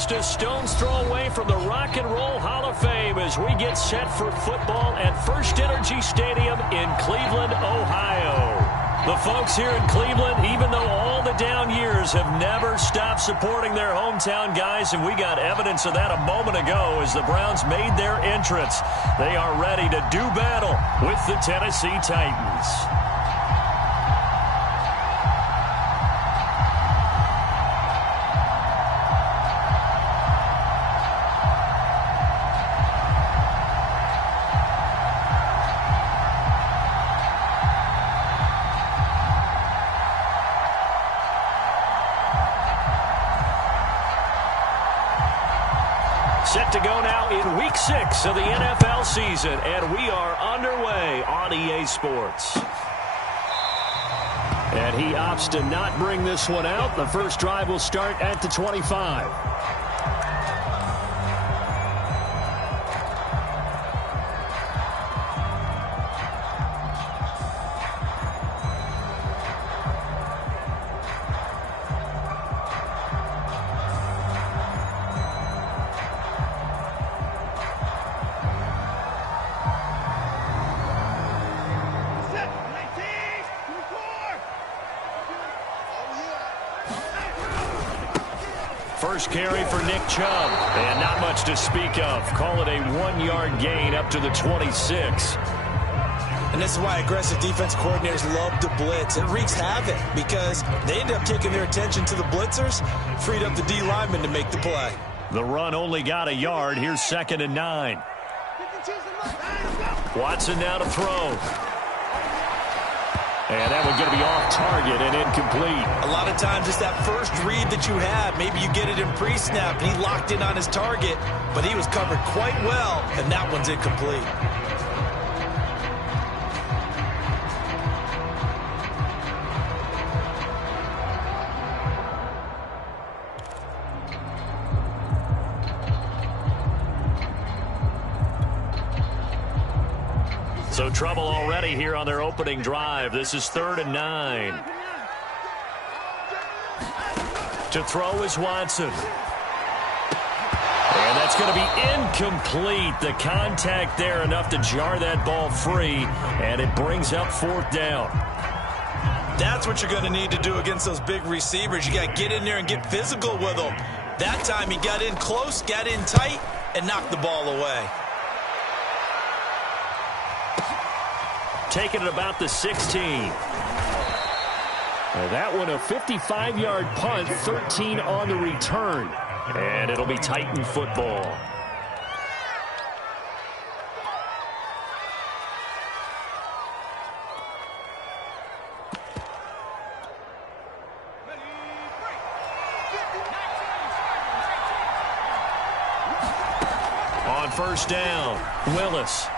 just a stone's throw away from the Rock and Roll Hall of Fame as we get set for football at First Energy Stadium in Cleveland, Ohio. The folks here in Cleveland, even though all the down years, have never stopped supporting their hometown guys, and we got evidence of that a moment ago as the Browns made their entrance. They are ready to do battle with the Tennessee Titans. Set to go now in Week 6 of the NFL season, and we are underway on EA Sports. And he opts to not bring this one out. The first drive will start at the 25. First carry for Nick Chubb, and not much to speak of. Call it a 1-yard gain up to the 26. And this is why aggressive defense coordinators love to blitz. It wreaks havoc because they end up taking their attention to the blitzers, freed up the D lineman to make the play. The run only got a yard. Here's 2nd and 9. Watson now to throw. And that one's going to be off target and incomplete. A lot of times it's that first read that you have. Maybe you get it in pre-snap and he locked in on his target, but he was covered quite well, and that one's incomplete. So trouble already here on their opening drive. This is 3rd and 9. To throw is Watson. And that's going to be incomplete. The contact there enough to jar that ball free, and it brings up 4th down. That's what you're going to need to do against those big receivers. You got to get in there and get physical with them. That time he got in close, got in tight, and knocked the ball away. Taking it about the 16. And that one a 55-yard punt, 13 on the return. And it'll be Titan football. On first down, Willis.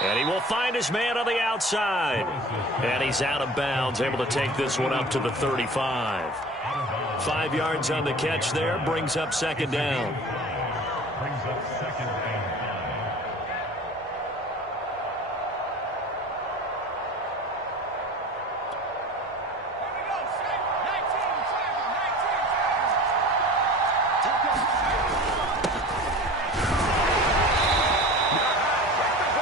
And he will find his man on the outside. And he's out of bounds, able to take this one up to the 35. 5 yards on the catch there, brings up 2nd down.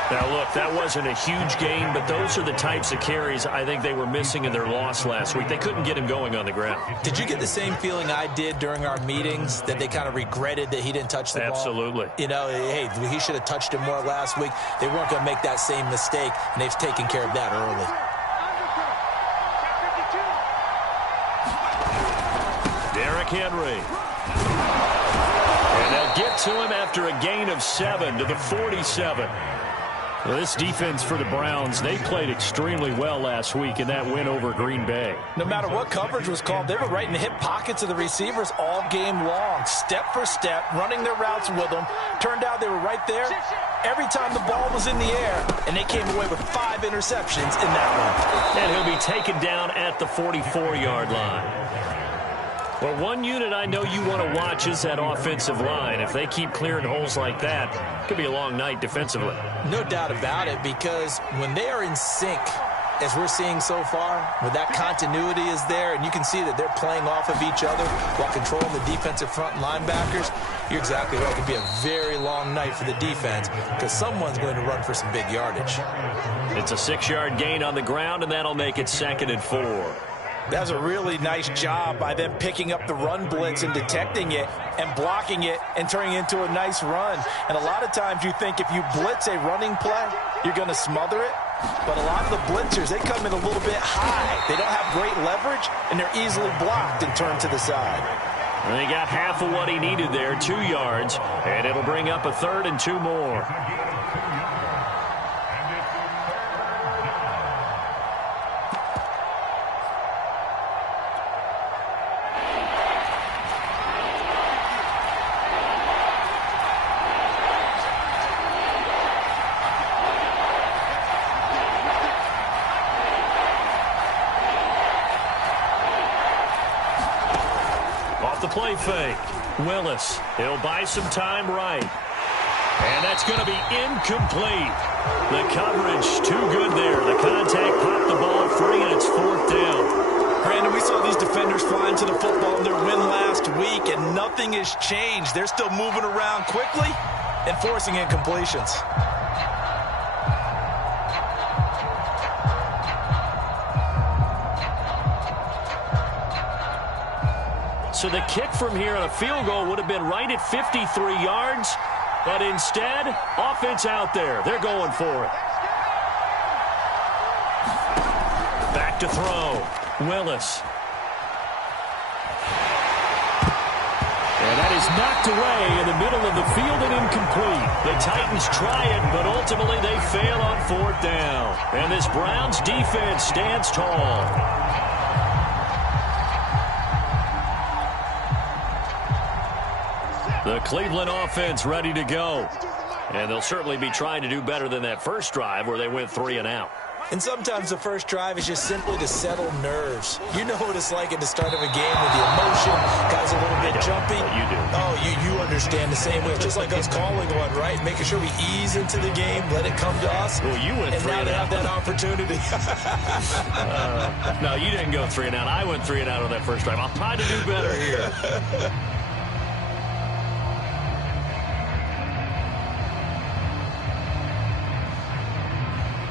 Now, look, that wasn't a huge gain, but those are the types of carries I think they were missing in their loss last week. They couldn't get him going on the ground. Did you get the same feeling I did during our meetings, that they kind of regretted that he didn't touch the ball? Absolutely. You know, hey, he should have touched him more last week. They weren't going to make that same mistake, and they've taken care of that early. Derrick Henry. And they'll get to him after a gain of 7 to the 47. Well, this defense for the Browns, they played extremely well last week in that win over Green Bay. No matter what coverage was called, they were right in the hip pockets of the receivers all game long, step for step, running their routes with them. Turned out they were right there every time the ball was in the air, and they came away with 5 interceptions in that one. And he'll be taken down at the 44-yard line. Well, one unit I know you want to watch is that offensive line. If they keep clearing holes like that, it could be a long night defensively. No doubt about it, because when they are in sync, as we're seeing so far, when that continuity is there and you can see that they're playing off of each other while controlling the defensive front linebackers, you're exactly right. It could be a very long night for the defense because someone's going to run for some big yardage. It's a 6-yard gain on the ground, and that'll make it 2nd and 4. That's a really nice job by them picking up the run blitz and detecting it and blocking it and turning it into a nice run. And a lot of times you think if you blitz a running play, you're going to smother it. But a lot of the blitzers, they come in a little bit high. They don't have great leverage, and they're easily blocked and turned to the side. And he got half of what he needed there, 2 yards, and it'll bring up a 3rd and 2 more. Play fake. Willis. He'll buy some time right. And that's going to be incomplete. The coverage too good there. The contact popped the ball free, and it's 4th down. Brandon, we saw these defenders flying to the football in their win last week, and nothing has changed. They're still moving around quickly and forcing incompletions. So the kick from here on a field goal would have been right at 53 yards, but instead, offense out there. They're going for it. Back to throw. Willis. And that is knocked away in the middle of the field and incomplete. The Titans try it, but ultimately they fail on 4th down. And this Browns defense stands tall. The Cleveland offense ready to go. And they'll certainly be trying to do better than that first drive where they went 3 and out. And sometimes the first drive is just simply to settle nerves. You know what it's like at the start of a game with the emotion, guys a little bit jumpy. You do. Oh, you understand the same way. It's just like us calling one, right? Making sure we ease into the game, let it come to us. Well, you went 3 and now they have that opportunity. No, you didn't go 3 and out. I went 3 and out on that first drive. I'll try to do better here.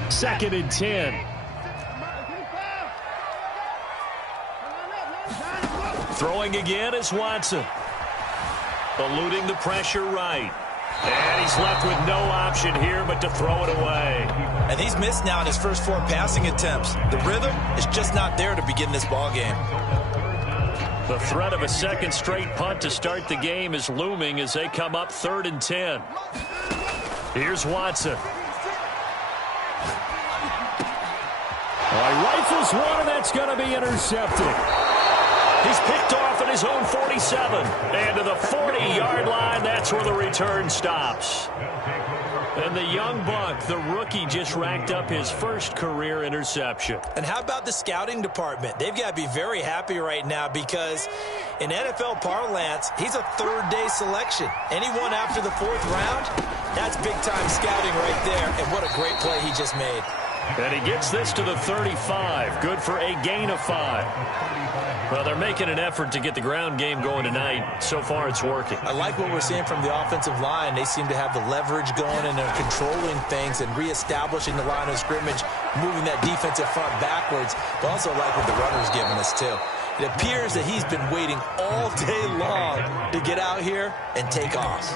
2nd and 10. Throwing again is Watson. Eluding the pressure right. And he's left with no option here but to throw it away. And he's missed now in his first 4 passing attempts. The rhythm is just not there to begin this ball game. The threat of a 2nd straight punt to start the game is looming as they come up 3rd and 10. Here's Watson. Rifles one, and that's going to be intercepted. He's picked off at his own 47. And to the 40-yard line, that's where the return stops. And the young buck, the rookie, just racked up his first career interception. And how about the scouting department? They've got to be very happy right now because in NFL parlance, he's a 3rd-day selection. Anyone after the 4th round, that's big-time scouting right there. And what a great play he just made. And he gets this to the 35. Good for a gain of 5. Well, they're making an effort to get the ground game going tonight. So far, it's working. I like what we're seeing from the offensive line. They seem to have the leverage going, and they're controlling things and reestablishing the line of scrimmage, moving that defensive front backwards. But also like what the runner's giving us, too. It appears that he's been waiting all day long to get out here and take off.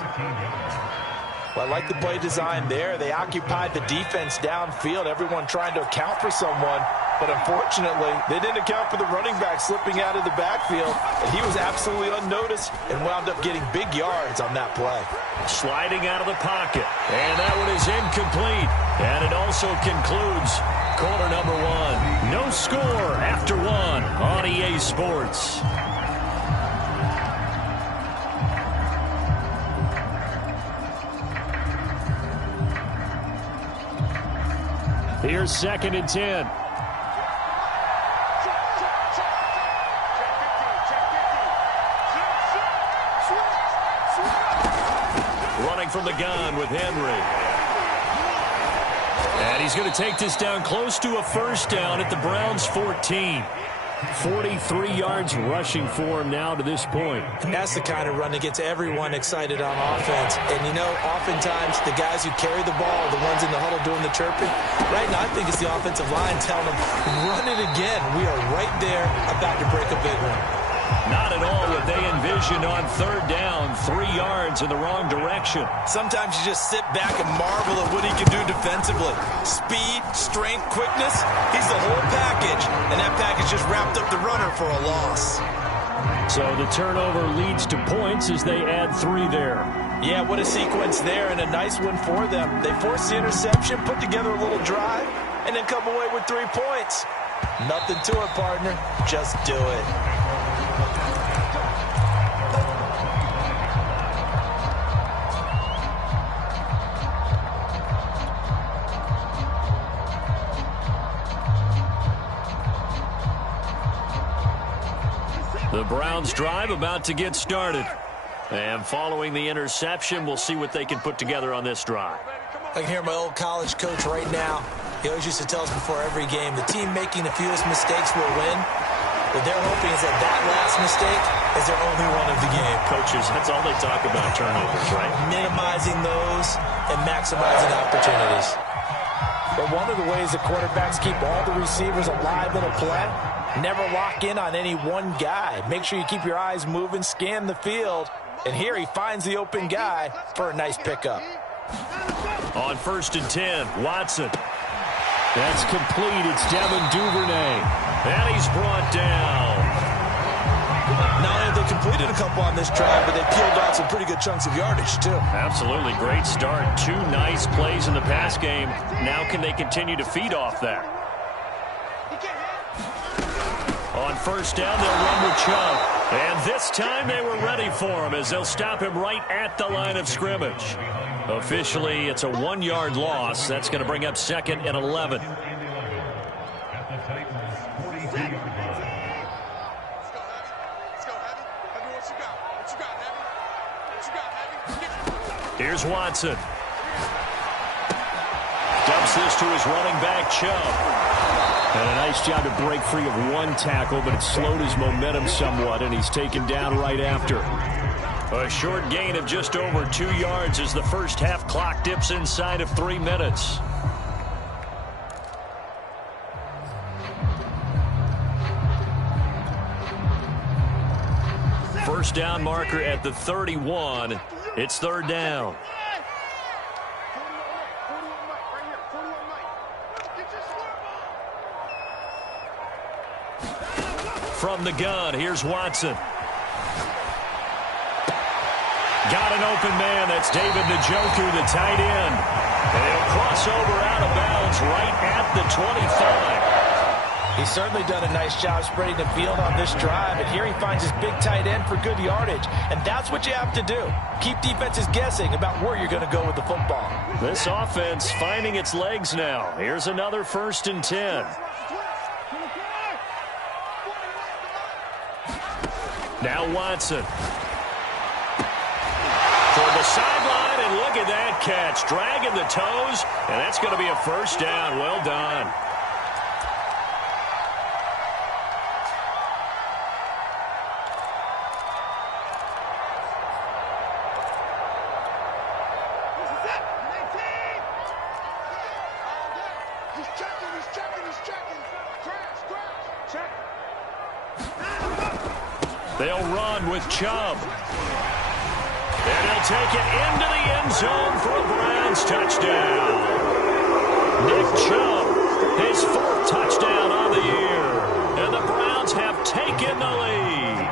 Well, I like the play design there. They occupied the defense downfield, everyone trying to account for someone. But unfortunately, they didn't account for the running back slipping out of the backfield. And he was absolutely unnoticed and wound up getting big yards on that play. Sliding out of the pocket. And that one is incomplete. And it also concludes quarter number 1. No score after 1 on EA Sports. Here's 2nd and 10. Running from the gun with Henry. And he's going to take this down close to a first down at the Browns' 14. 43 yards rushing for him now to this point. That's the kind of run that gets everyone excited on offense. And, you know, oftentimes the guys who carry the ball are the ones in the huddle doing the chirping. Right now, I think it's the offensive line telling them, run it again. We are right there about to break a big one. Not at all what they envisioned on third down. 3 yards in the wrong direction. Sometimes you just sit back and marvel at what he can do defensively. Speed, strength, quickness, he's the whole package. And that package just wrapped up the runner for a loss. So the turnover leads to points as they add 3 there. Yeah, what a sequence there, and a nice one for them. They forced the interception, put together a little drive, and then come away with 3 points. Nothing to it, partner. Just do it. The Browns drive about to get started. And following the interception, we'll see what they can put together on this drive. I can hear my old college coach right now. He always used to tell us before every game, the team making the fewest mistakes will win. What they're hoping is that last mistake is their only one of the game. Coaches, that's all they talk about, turnovers, right? Minimizing those and maximizing opportunities. But one of the ways the quarterbacks keep all the receivers alive in a play, never lock in on any one guy. Make sure you keep your eyes moving, scan the field. And here he finds the open guy for a nice pickup. On 1st and 10, Watson. That's complete. It's Devin Duvernay. And he's brought down. Not only have they completed a couple on this drive, but they peeled out some pretty good chunks of yardage, too. Absolutely. Great start. 2 nice plays in the pass game. Now can they continue to feed off that? On 1st down, they'll run with Chubb. And this time they were ready for him as they'll stop him right at the line of scrimmage. Officially, it's a 1-yard loss. That's going to bring up 2nd and 11. Here's Watson. Dumps this to his running back, Chubb. And a nice job to break free of 1 tackle, but it slowed his momentum somewhat, and he's taken down right after. A short gain of just over 2 yards as the first half clock dips inside of 3 minutes. First down marker at the 31. It's 3rd down. From the gun, here's Watson. Got an open man. That's David Njoku, the tight end. And he'll cross over out of bounds right at the 25. He's certainly done a nice job spreading the field on this drive. And here he finds his big tight end for good yardage. And that's what you have to do. Keep defenses guessing about where you're going to go with the football. This offense finding its legs now. Here's another 1st and 10. Now Watson. Toward the sideline, and look at that catch. Dragging the toes, and that's going to be a 1st down. Well done. They'll run with Chubb. And he'll take it into the end zone for a Browns touchdown. Nick Chubb, his 4th touchdown on the year. And the Browns have taken the lead.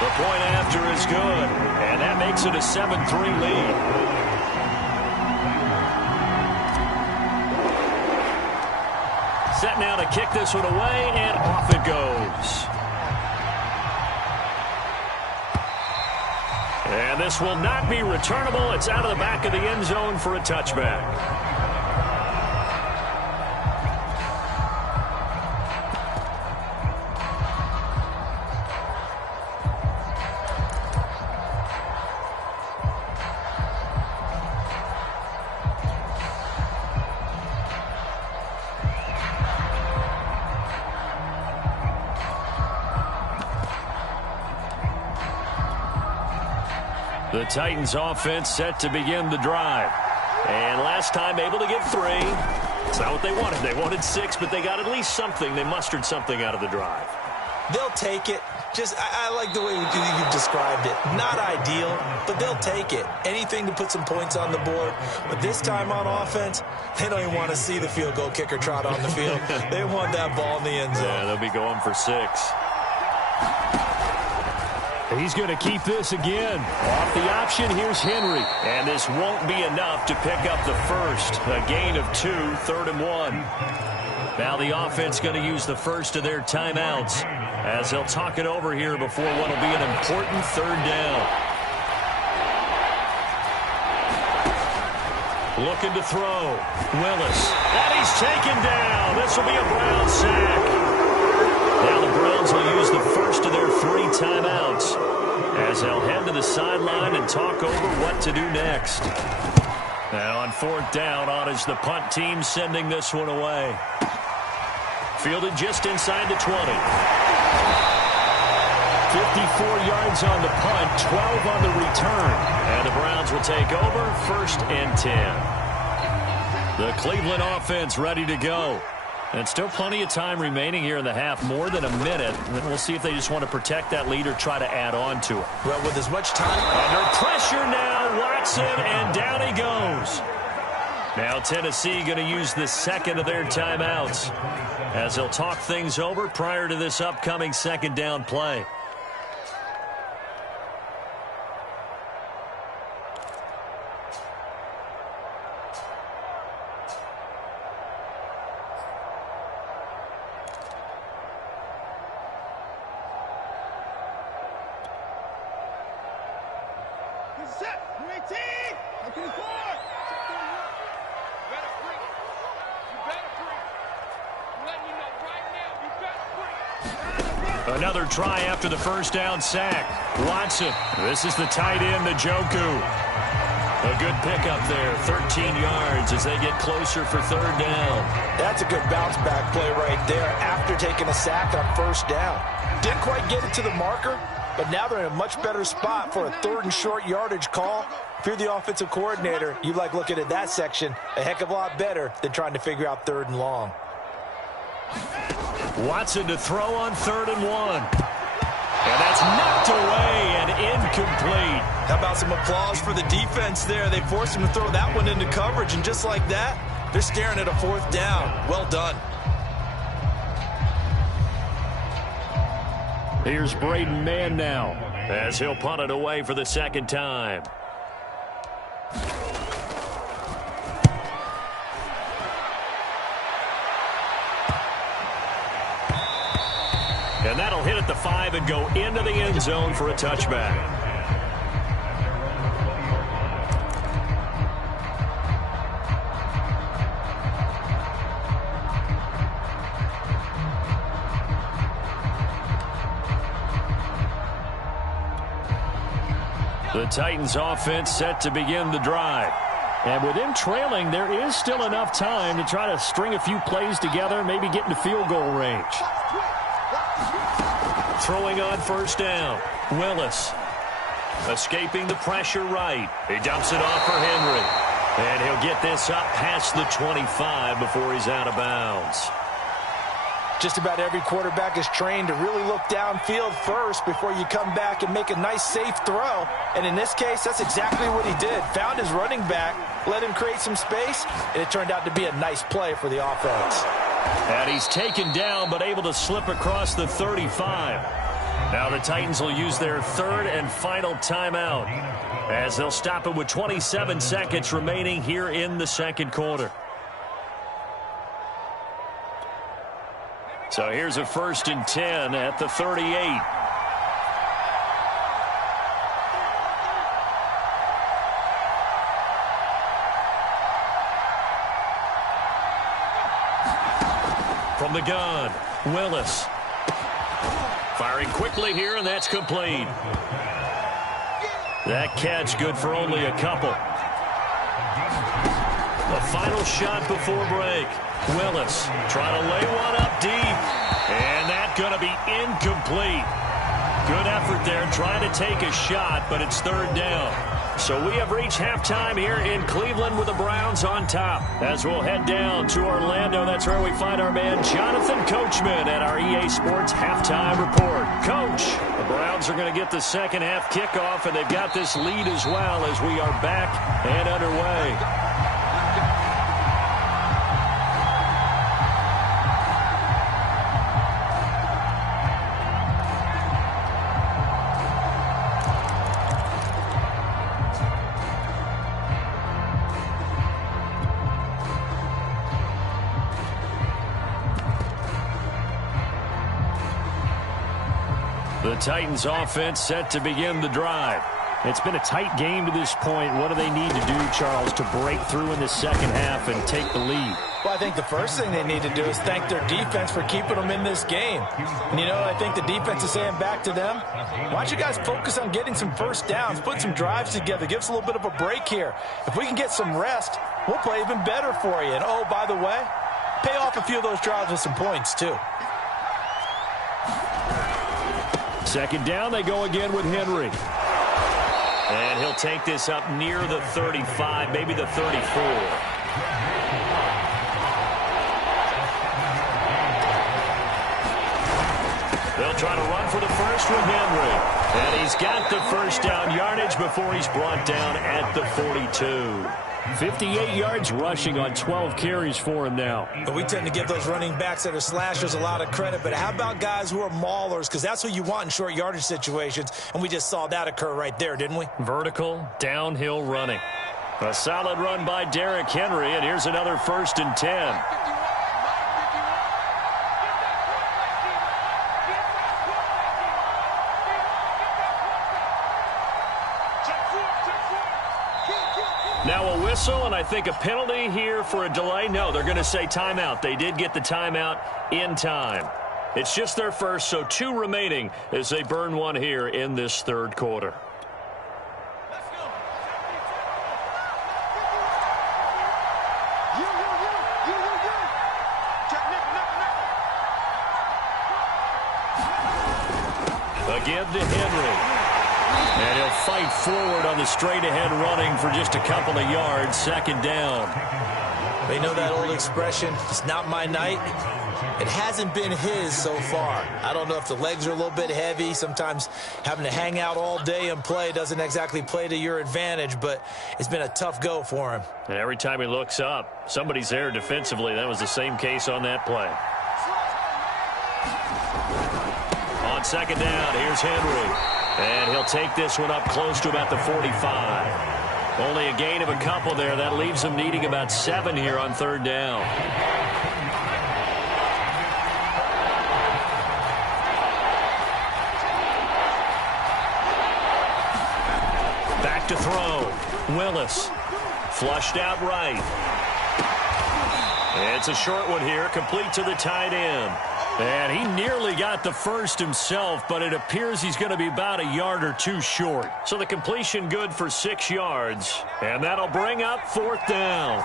The point after is good. And that makes it a 7-3 lead. Set now to kick this one away, and off it goes. And this will not be returnable. It's out of the back of the end zone for a touchback. The Titans offense set to begin the drive. And last time able to get 3. It's not what they wanted. They wanted 6, but they got at least something. They mustered something out of the drive. They'll take it. I like the way you described it. Not ideal, but they'll take it. Anything to put some points on the board. But this time on offense, they don't even want to see the field goal kicker trot on the field. They want that ball in the end zone. Yeah, they'll be going for 6. He's going to keep this again. Off the option, here's Henry. And this won't be enough to pick up the first. A gain of 2, 3rd and 1. Now the offense going to use the first of their timeouts as they'll talk it over here before what will be an important 3rd down. Looking to throw. Willis. And he's taken down. This will be a Brown sack. Now the Browns will use the first of their 3 timeouts as they'll head to the sideline and talk over what to do next. And on 4th down, on is the punt team sending this one away. Fielded just inside the 20. 54 yards on the punt, 12 on the return. And the Browns will take over 1st and 10. The Cleveland offense ready to go. And still plenty of time remaining here in the half, more than a minute. And then we'll see if they just want to protect that lead or try to add on to it. Well, with as much time. Under pressure now, Watson, and down he goes. Now Tennessee going to use the second of their timeouts as they'll talk things over prior to this upcoming 2nd down play. Another try after the 1st down sack. Watson. This is the tight end, Njoku. A good pickup there. 13 yards as they get closer for 3rd down. That's a good bounce-back play right there after taking a sack on 1st down. Didn't quite get it to the marker, but now they're in a much better spot for a 3rd and short yardage call. If you're the offensive coordinator, you like looking at that section a heck of a lot better than trying to figure out 3rd and long. Watson to throw on 3rd and 1. And that's knocked away and incomplete. How about some applause for the defense there? They forced him to throw that one into coverage, and just like that, they're staring at a 4th down. Well done. Here's Braden Mann now as he'll punt it away for the 2nd time. And that'll hit at the 5 and go into the end zone for a touchback. The Titans offense set to begin the drive. And with them trailing, there is still enough time to try to string a few plays together, maybe get into field goal range. Throwing on 1st down. Willis. Escaping the pressure right. He dumps it off for Henry. And he'll get this up past the 25 before he's out of bounds. Just about every quarterback is trained to really look downfield first before you come back and make a nice, safe throw. And in this case, that's exactly what he did. Found his running back, let him create some space, and it turned out to be a nice play for the offense. And he's taken down, but able to slip across the 35. Now the Titans will use their 3rd and final timeout as they'll stop it with 27 seconds remaining here in the 2nd quarter. So here's a 1st and 10 at the 38. From the gun, Willis. Firing quickly here, and that's complete. That catch good for only a couple. The final shot before break. Willis trying to lay one up deep. And that's going to be incomplete. Good effort there, trying to take a shot, but it's third down. So we have reached halftime here in Cleveland with the Browns on top. As we'll head down to Orlando, that's where we find our man Jonathan Coachman at our EA Sports Halftime Report. Coach, the Browns are going to get the second half kickoff, and they've got this lead as well as we are back and underway. The Titans offense set to begin the drive. It's been a tight game to this point. What do they need to do, Charles, to break through in the second half and take the lead? Well, I think the first thing they need to do is thank their defense for keeping them in this game. And, you know, I think the defense is saying back to them, why don't you guys focus on getting some first downs, put some drives together, give us a little bit of a break here. If we can get some rest, we'll play even better for you. And, oh, by the way, pay off a few of those drives with some points, too. Second down, they go again with Henry. And he'll take this up near the 35, maybe the 34. They'll try to run for the first with Henry. And he's got the first down yardage before he's brought down at the 42. 58 yards rushing on 12 carries for him now. But we tend to give those running backs that are slashers a lot of credit. But how about guys who are maulers? Because that's who you want in short yardage situations. And we just saw that occur right there, didn't we? Vertical, downhill running. A solid run by Derrick Henry. And here's another 1st and 10. Now a whistle, and I think a penalty here for a delay. No, they're going to say timeout. They did get the timeout in time. It's just their first, so 2 remaining as they burn one here in this third quarter. Again to Henry. And he'll fight forward on the straight-ahead running for just a couple of yards. Second down. They know that old expression, it's not my night. It hasn't been his so far. I don't know if the legs are a little bit heavy. Sometimes having to hang out all day and play doesn't exactly play to your advantage, but it's been a tough go for him. And every time he looks up, somebody's there defensively. That was the same case on that play. On second down, here's Henry. And he'll take this one up close to about the 45. Only a gain of a couple there. That leaves them needing about 7 here on third down. Back to throw. Willis. Flushed out right. It's a short one here, complete to the tight end. And he nearly got the first himself, but it appears he's going to be about a yard or 2 short. So the completion good for 6 yards, and that'll bring up 4th down.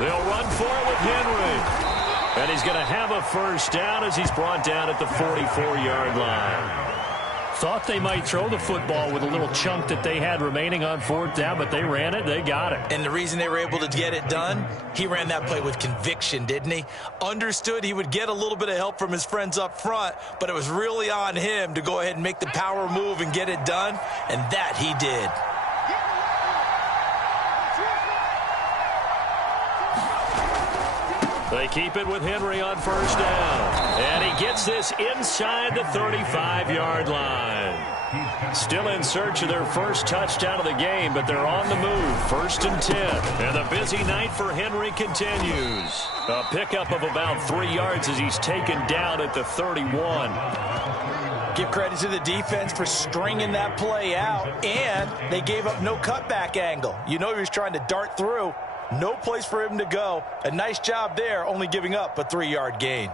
They'll run for it with Henry. And he's going to have a first down as he's brought down at the 44-yard line. Thought they might throw the football with a little chunk that they had remaining on 4th down, but they ran it, they got it. And the reason they were able to get it done, he ran that play with conviction, didn't he? Understood he would get a little bit of help from his friends up front, but it was really on him to go ahead and make the power move and get it done, and that he did. They keep it with Henry on first down. And he gets this inside the 35-yard line. Still in search of their first touchdown of the game, but they're on the move. 1st and 10. And the busy night for Henry continues. A pickup of about 3 yards as he's taken down at the 31. Give credit to the defense for stringing that play out, and they gave up no cutback angle. You know he was trying to dart through. No place for him to go. A nice job there, only giving up a 3-yard gain.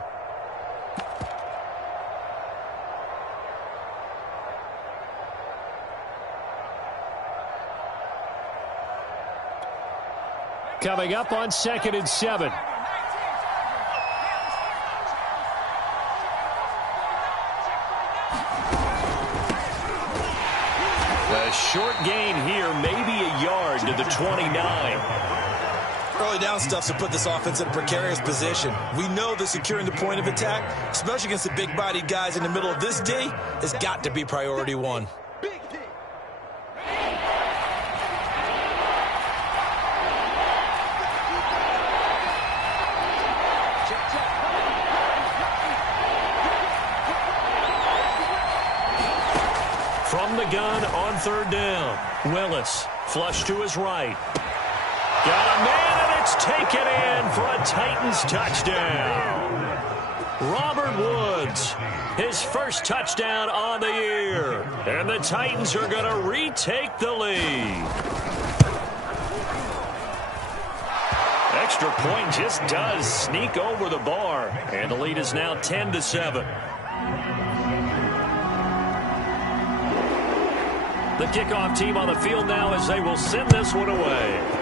coming up on 2nd and 7. A short gain here, maybe a yard to the 29. Early down stuff to put this offense in a precarious position. We know that securing the point of attack, especially against the big-bodied guys in the middle of this D, has got to be priority one. From the gun on 3rd down. Willis, flush to his right. Got a man, and it's taken in for a Titans touchdown. Robert Woods, his first touchdown on the year. And the Titans are going to retake the lead. Extra point just does sneak over the bar. And the lead is now 10-7. The kickoff team on the field now as they will send this one away.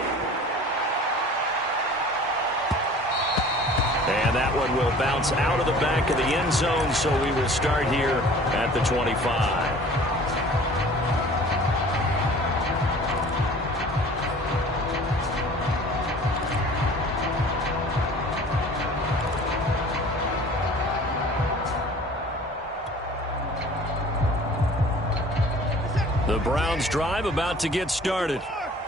And that one will bounce out of the back of the end zone, so we will start here at the 25. The Browns drive about to get started.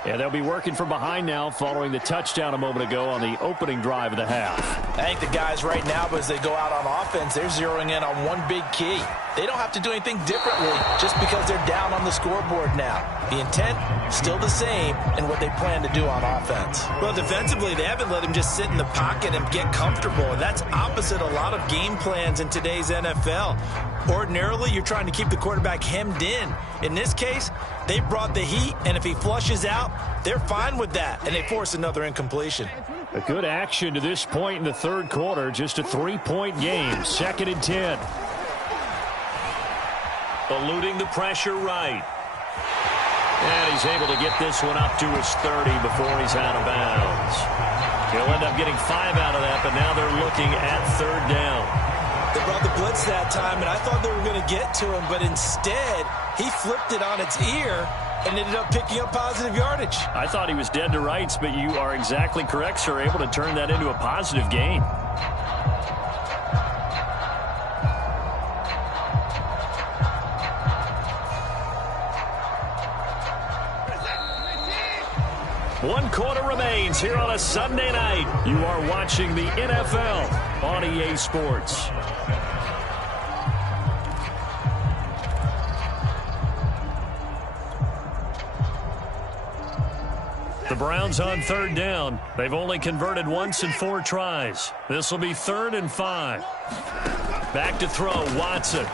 And they'll be working from behind now following the touchdown a moment ago on the opening drive of the half. I think the guys right now, as they go out on offense, they're zeroing in on one big key. They don't have to do anything differently just because they're down on the scoreboard now. The intent, still the same in what they plan to do on offense. Well, defensively, they haven't let him just sit in the pocket and get comfortable. That's opposite a lot of game plans in today's NFL. Ordinarily, you're trying to keep the quarterback hemmed in. In this case, they brought the heat, and if he flushes out, they're fine with that, and they force another incompletion. A good action to this point in the 3rd quarter. Just a 3-point game. 2nd and 10. Eluding the pressure right. And he's able to get this one up to his 30 before he's out of bounds. He'll end up getting 5 out of that, but now they're looking at 3rd down. They brought the blitz that time, and I thought they were going to get to him, but instead, he flipped it on its ear and ended up picking up positive yardage. I thought he was dead to rights, but you are exactly correct, sir. Able to turn that into a positive gain. One quarter remains here on a Sunday night. You are watching the NFL on EA Sports. The Browns on 3rd down. They've only converted once in 4 tries. This will be 3rd and 5. Back to throw, Watson.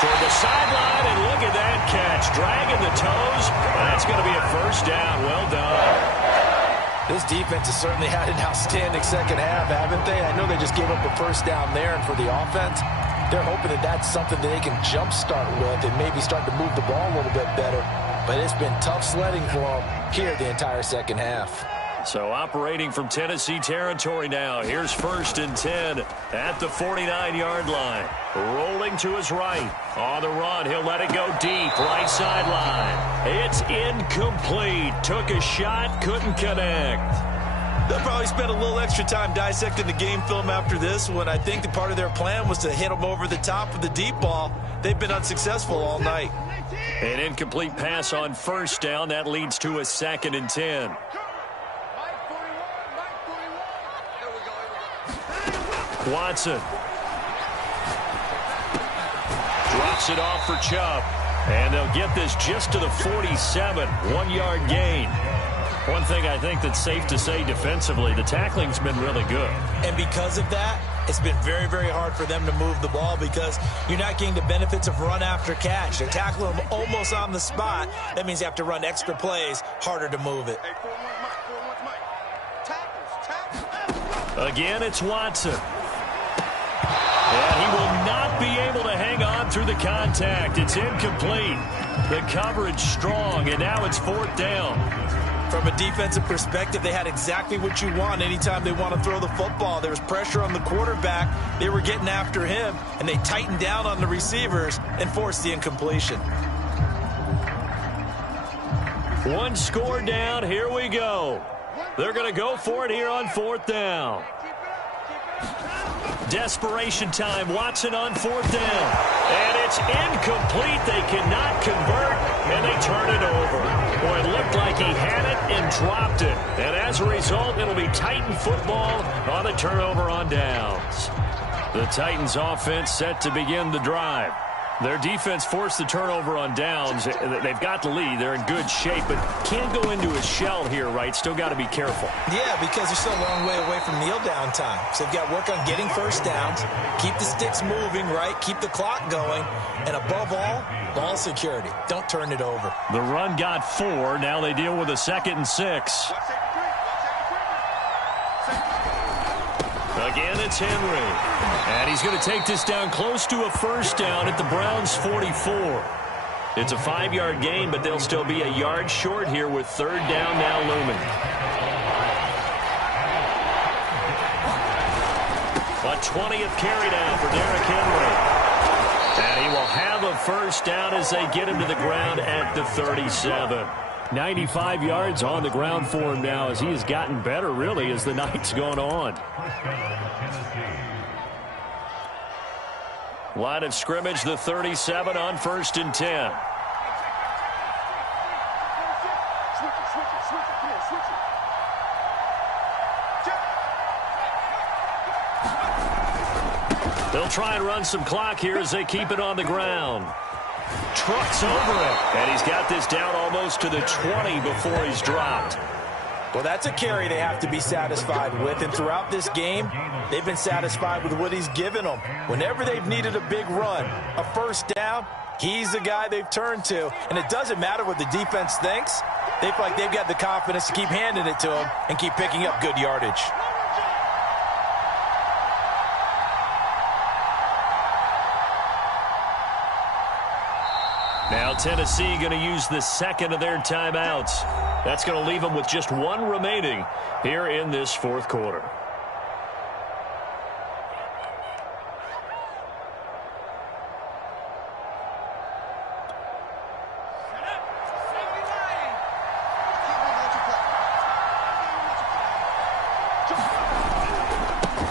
Toward the sideline, and look at that catch. Dragging the toes. That's going to be a 1st down. Well done. This defense has certainly had an outstanding second half, haven't they? I know they just gave up a 1st down there, and for the offense, they're hoping that that's something that they can jumpstart with and maybe start to move the ball a little bit better. But it's been tough sledding for them here the entire second half. So operating from Tennessee territory now. Here's 1st and 10 at the 49-yard line. Rolling to his right. On the run, he'll let it go deep. Right sideline. It's incomplete. Took a shot, couldn't connect. They'll probably spend a little extra time dissecting the game film after this one. I think the part of their plan was to hit them over the top with the deep ball. They've been unsuccessful all night. An incomplete pass on 1st down. That leads to a 2nd and 10. Watson. Drops it off for Chubb. And they'll get this just to the 47. 1-yard gain. One thing I think that's safe to say defensively, the tackling's been really good. And because of that, it's been very, very hard for them to move the ball because you're not getting the benefits of run after catch. They're tackling them almost on the spot. That means you have to run extra plays, harder to move it. Again, it's Watson. And he will not be able to hang on through the contact. It's incomplete. The coverage strong, and now it's 4th down. From a defensive perspective, they had exactly what you want anytime they want to throw the football. There was pressure on the quarterback. They were getting after him, and they tightened down on the receivers and forced the incompletion. One score down. Here we go. They're going to go for it here on 4th down. Desperation time. Watson on 4th down. And it's incomplete. They cannot convert, and they turn it over. Boy, it looked like he had it and dropped it. And as a result, it'll be Titan football on the turnover on downs. The Titans offense set to begin the drive. Their defense forced the turnover on downs. They've got the lead. They're in good shape, but can't go into a shell here, right? Still got to be careful. Yeah, because they're still a long way away from kneel down time. So they've got to work on getting first downs, keep the sticks moving, right? Keep the clock going, and above all, ball security. Don't turn it over. The run got 4. Now they deal with a 2nd and 6. Again, it's Henry. And he's going to take this down close to a first down at the Browns' 44. It's a 5-yard gain, but they'll still be a yard short here with 3rd down now looming. A 20th carry down for Derrick Henry. And he will have a first down as they get him to the ground at the 37. 95 yards on the ground for him now as he has gotten better, really, as the night's gone on. Line of scrimmage, the 37 on 1st and 10. They'll try and run some clock here as they keep it on the ground. Trucks over it, and he's got this down almost to the 20 before he's dropped. Well, that's a carry they have to be satisfied with, and throughout this game, they've been satisfied with what he's given them. Whenever they've needed a big run, a first down, he's the guy they've turned to, and it doesn't matter what the defense thinks. They feel like they've got the confidence to keep handing it to him and keep picking up good yardage. Now Tennessee going to use the 2nd of their timeouts. That's going to leave them with just 1 remaining here in this 4th quarter.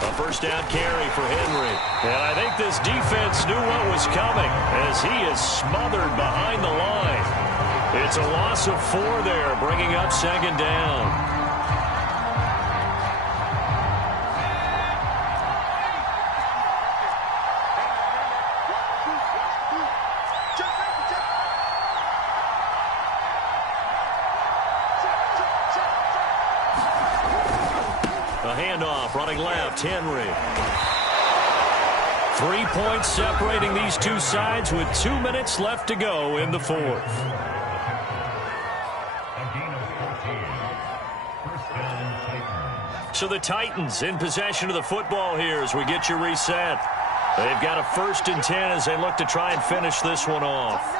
A first down carry for Henry. And I think this defense knew what was coming as he is smothered behind the line. It's a loss of 4 there, bringing up 2nd down. A handoff, running left, Henry. 3 points separating these two sides with 2 minutes left to go in the 4th. So the Titans in possession of the football here as we get you reset. They've got a 1st and 10 as they look to try and finish this one off.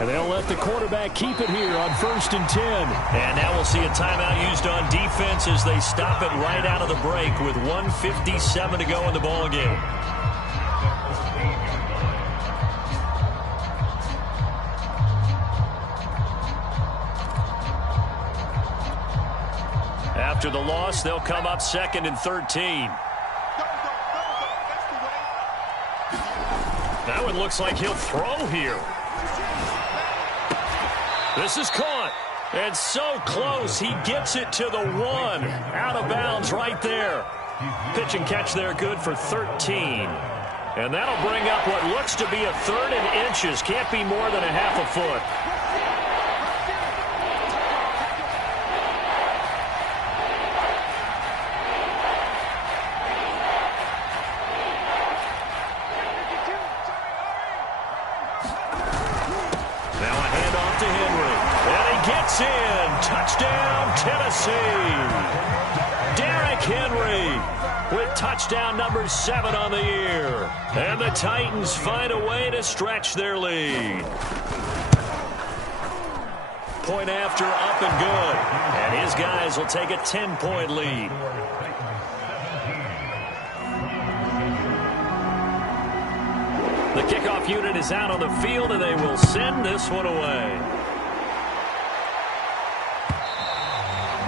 And they'll let the quarterback keep it here on 1st and 10. And now we'll see a timeout used on defense as they stop it right out of the break with 1:57 to go in the ball game. After the loss, they'll come up 2nd and 13. That one looks like he'll throw here. This is caught, and so close, he gets it to the 1. Out of bounds right there. Pitch and catch there, good for 13. And that'll bring up what looks to be a 3rd and inches. Can't be more than a half a foot. It's in. Touchdown, Tennessee. Derrick Henry with touchdown number 7 on the year. And the Titans find a way to stretch their lead. Point after, up and good. And his guys will take a 10-point lead. The kickoff unit is out on the field, and they will send this one away.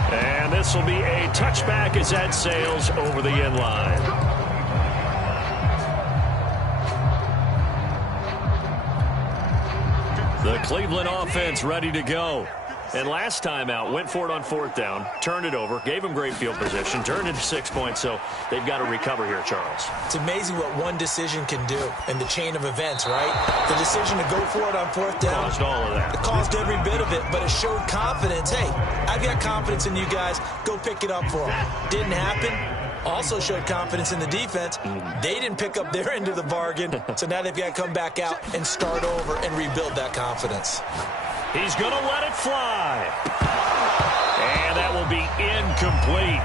And this will be a touchback as that sails over the end line. The Cleveland offense ready to go. And last time out, went for it on 4th down, turned it over, gave them great field position, turned it to 6 points, so they've got to recover here, Charles. It's amazing what one decision can do in the chain of events, right? The decision to go for it on 4th down. Caused all of that. It caused every bit of it, but it showed confidence. Hey, I've got confidence in you guys. Go pick it up for them. Didn't happen. Also showed confidence in the defense. They didn't pick up their end of the bargain, so now they've got to come back out and start over and rebuild that confidence. He's going to let it fly. And that will be incomplete.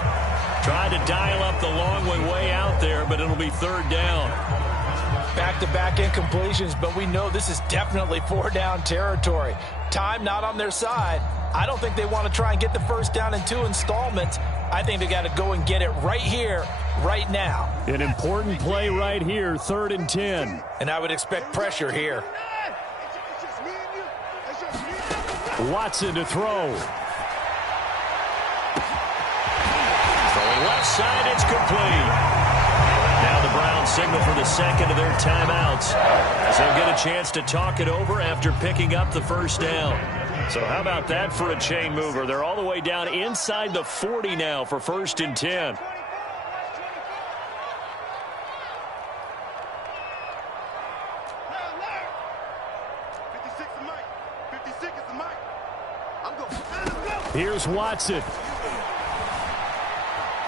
Tried to dial up the long way out there, but it'll be 3rd down. Back-to-back incompletions, but we know this is definitely 4-down territory. Time not on their side. I don't think they want to try and get the 1st down in 2 installments. I think they got to go and get it right here, right now. An important play right here, 3rd and 10. And I would expect pressure here. Watson to throw. Throwing left side, it's complete. Now the Browns signal for the second of their timeouts as they'll get a chance to talk it over after picking up the 1st down. So how about that for a chain mover? They're all the way down inside the 40 now for 1st and 10. Here's Watson.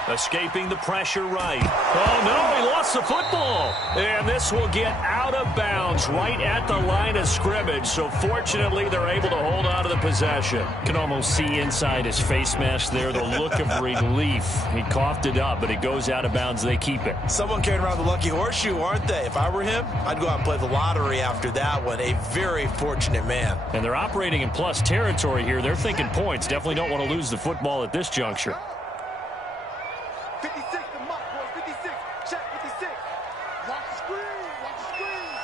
Escaping the pressure right. Oh, no, he lost the football. And this will get out of bounds right at the line of scrimmage. So fortunately, they're able to hold on to the possession. Can almost see inside his face mask there the look of relief. He coughed it up, but it goes out of bounds. They keep it. Someone carrying around the lucky horseshoe, aren't they? If I were him, I'd go out and play the lottery after that one. A very fortunate man. And they're operating in plus territory here. They're thinking points. Definitely don't want to lose the football at this juncture. 56, the mark, boys. 56. Check 56. Watch the screen. Watch the screen.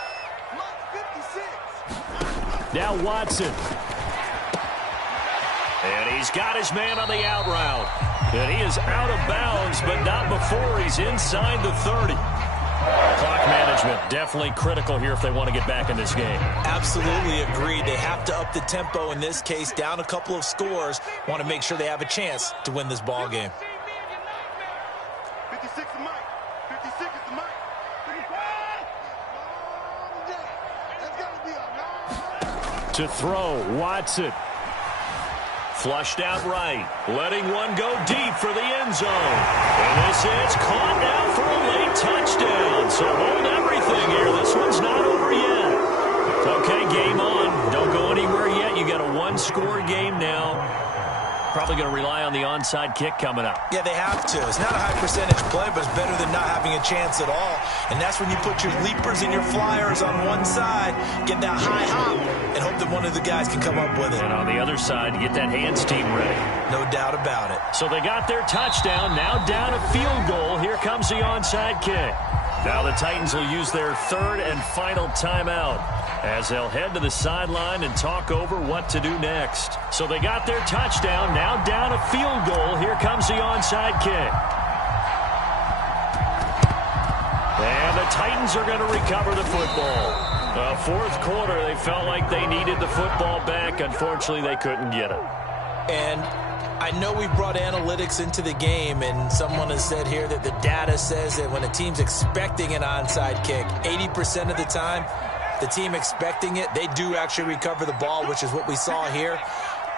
Mark 56. Now Watson. And he's got his man on the out route. And he is out of bounds, but not before he's inside the 30. Clock management definitely critical here if they want to get back in this game. Absolutely agreed. They have to up the tempo in this case, down a couple of scores. Want to make sure they have a chance to win this ball game. 56 is Mike. 56 is the Mike. 55. That's got to be a long. To throw, Watson. Flushed out right. Letting one go deep for the end zone. And this is caught now for a late touchdown. So hold everything here. This one's not over yet. Okay, game on. Don't go anywhere yet. You got a one-score game now. Probably going to rely on the onside kick coming up. Yeah, they have to. It's not a high percentage play, but it's better than not having a chance at all. And that's when you put your leapers and your flyers on one side, get that high hop, and hope that one of the guys can come up with it. And on the other side, get that hands team ready. No doubt about it. So they got their touchdown. Now down a field goal. Here comes the onside kick. Now the Titans will use their 3rd and final timeout as they'll head to the sideline and talk over what to do next. So they got their touchdown. Now down a field goal. Here comes the onside kick. And the Titans are going to recover the football. 4th quarter, they felt like they needed the football back. Unfortunately, they couldn't get it. And I know we brought analytics into the game, and someone has said here that the data says that when a team's expecting an onside kick, 80% of the time, the team expecting it, they do actually recover the ball, which is what we saw here.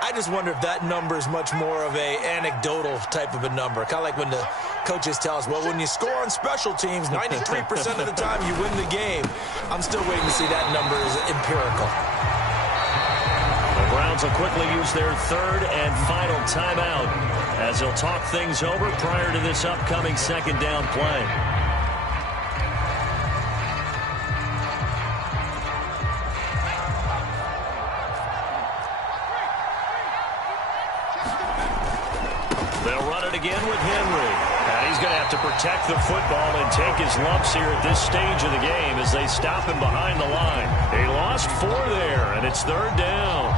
I just wonder if that number is much more of a anecdotal type of a number. Kind of like when the coaches tell us, well, when you score on special teams, 93% of the time you win the game. I'm still waiting to see that number is empirical. Browns will quickly use their third and final timeout as they'll talk things over prior to this upcoming second down play. They'll run it again with Henry. And he's going to have to protect the football and take his lumps here at this stage of the game as they stop him behind the line. He lost 4 there, and it's third down.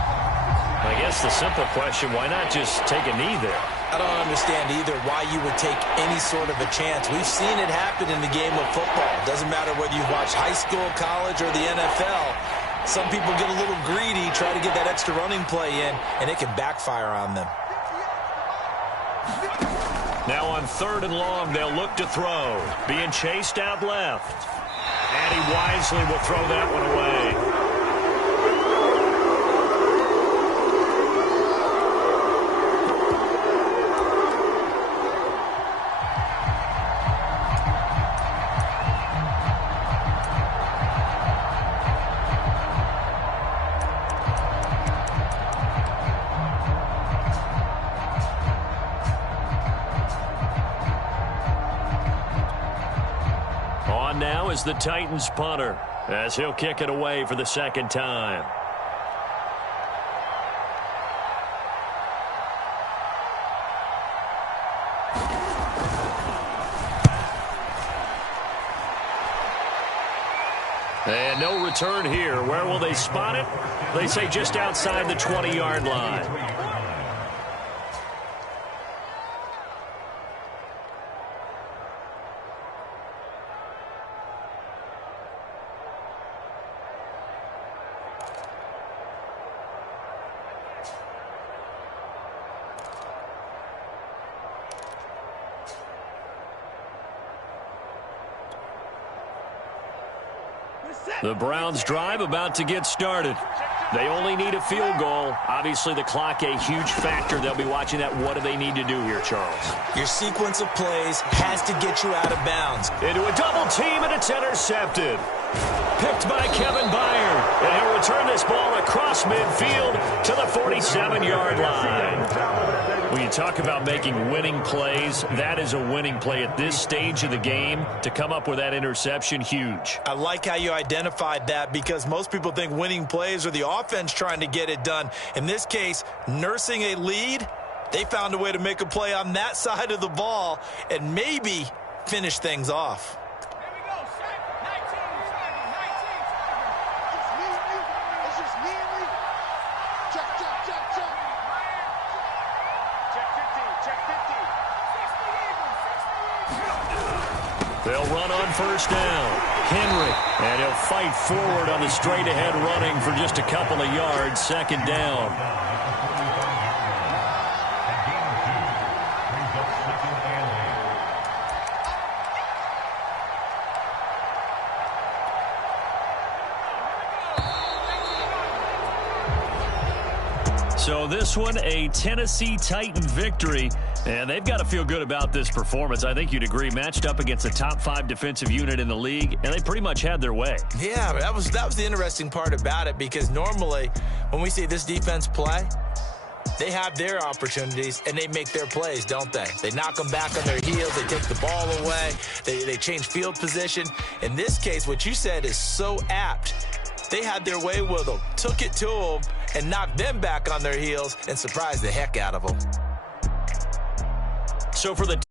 I guess the simple question, why not just take a knee there? I don't understand either why you would take any sort of a chance. We've seen it happen in the game of football. It doesn't matter whether you watch high school, college, or the NFL. Some people get a little greedy, try to get that extra running play in, and it can backfire on them. Now on third and long, they'll look to throw. Being chased out left. And he wisely will throw that one away. Now is the Titans punter as he'll kick it away for the second time. And no return here. Where will they spot it? They say just outside the 20-yard line. The Browns drive about to get started. They only need a field goal. Obviously, the clock a huge factor. They'll be watching that. What do they need to do here, Charles? Your sequence of plays has to get you out of bounds. Into a double team, and it's intercepted. Picked by Kevin Byard. And he'll return this ball across midfield to the 47-yard line. When you talk about making winning plays, that is a winning play at this stage of the game. To come up with that interception, huge. I like how you identified that because most people think winning plays are the offense trying to get it done. In this case, nursing a lead, they found a way to make a play on that side of the ball and maybe finish things off. They'll run on first down. Henry, and he'll fight forward on the straight-ahead running for just a couple of yards. Second down. So this one, a Tennessee Titan victory, and they've got to feel good about this performance. I think you'd agree, matched up against the top 5 defensive unit in the league, and they pretty much had their way. Yeah, that was the interesting part about it, because normally when we see this defense play, they have their opportunities and they make their plays, don't they? They knock them back on their heels. They take the ball away. They change field position. In this case, what you said is so apt. They had their way with them, took it to them, and knocked them back on their heels and surprised the heck out of them. So for the